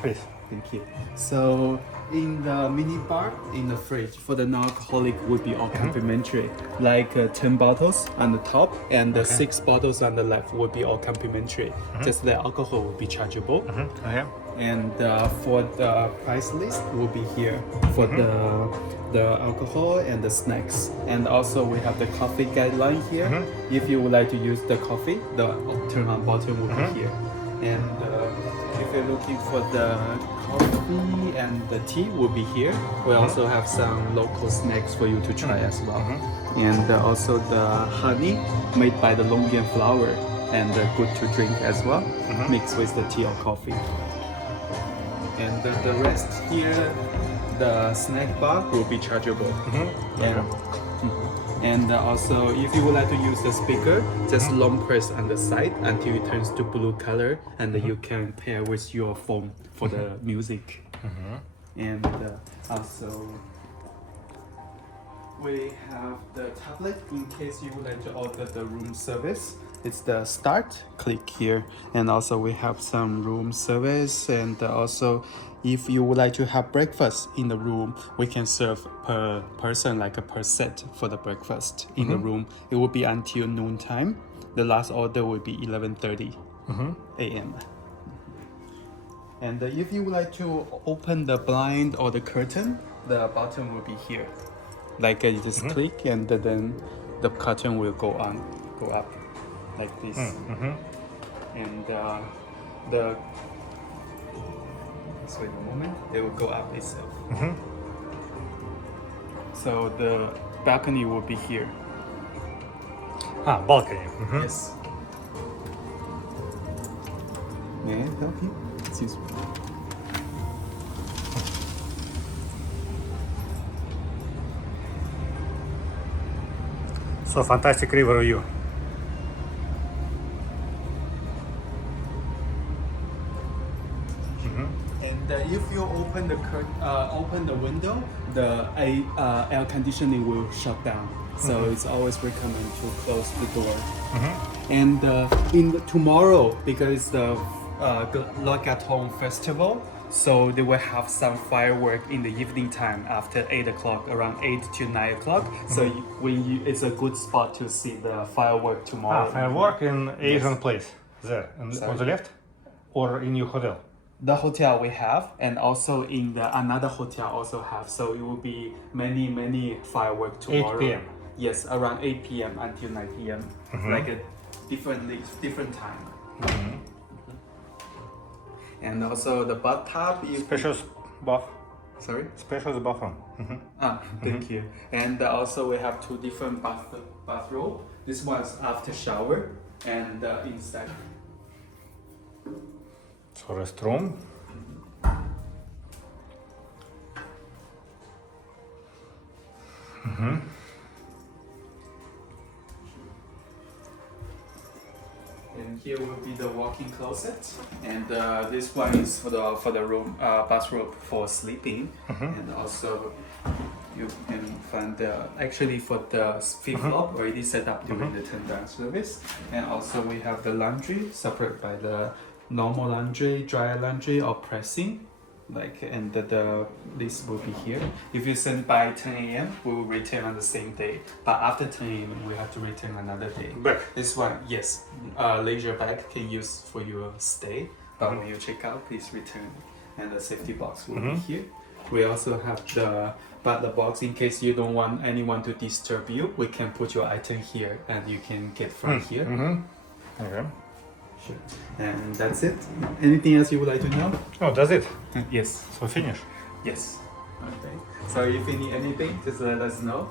Please. Thank you. So in the mini bar, in the fridge, for the non-alcoholic would be all complimentary. Like 10 bottles on the top and the 6 bottles on the left would be all complimentary. Just the alcohol will be chargeable. Okay. And for the price list will be here for the alcohol and the snacks. And also we have the coffee guideline here. If you would like to use the coffee, the turn on button will be here. And if you're looking for the coffee and the tea will be here. We also have some local snacks for you to try as well. And also the honey made by the Longian flower and good to drink as well, mixed with the tea or coffee. And the rest here, the snack bar will be chargeable. And also, if you would like to use the speaker, just long press on the side until it turns to blue color, and you can pair with your phone for the music. And also, we have the tablet in case you would like to order the room service. It's the start, click here. And also we have some room service, and also if you would like to have breakfast in the room, we can serve per person, like a per set for the breakfast in the room. It will be until noon time. The last order will be 11:30 a.m. And if you would like to open the blind or the curtain, the button will be here. Like you just click and then the curtain will go up like this. And just wait a moment, it will go up itself. So the balcony will be here. Balcony. Yes. May I help you? Excuse me. So fantastic river view. And if you open the window, the air conditioning will shut down. So it's always recommend to close the door. And tomorrow, because it's the Look at Home Festival, so they will have some firework in the evening time after 8 o'clock, around 8 to 9 o'clock. So it's a good spot to see the firework tomorrow. Firework in Asian place. There, on the left? Or in your hotel? The hotel we have, and also in another hotel also have. So it will be many firework tomorrow. 8 p.m. Yes, around 8 p.m. until 9 p.m. Like a different time. And also the bathtub is Spacious bath. sorry. Spacious bathroom. Thank you. And also we have 2 different bathroom. This one's after shower and inside. So restroom. And here will be the walk-in closet, and this one is for the room bathroom for sleeping, and also you can find actually for the fifth floor already set up during the turn-down service, and also we have the laundry separate by the normal laundry, dry laundry, or pressing. And the list will be here. If you send by 10 a.m., we will return on the same day. But after 10 a.m., we have to return another day. Bag. This one, yes, leisure bag can use for your stay. But when you check out, please return. And the safety box will be here. We also have the butler box in case you don't want anyone to disturb you. We can put your item here, and you can get from here. Okay. Sure. And that's it. Anything else you would like to know? Oh, that's it. Yes. So finish. Yes. Okay. So if you need anything, just let us know.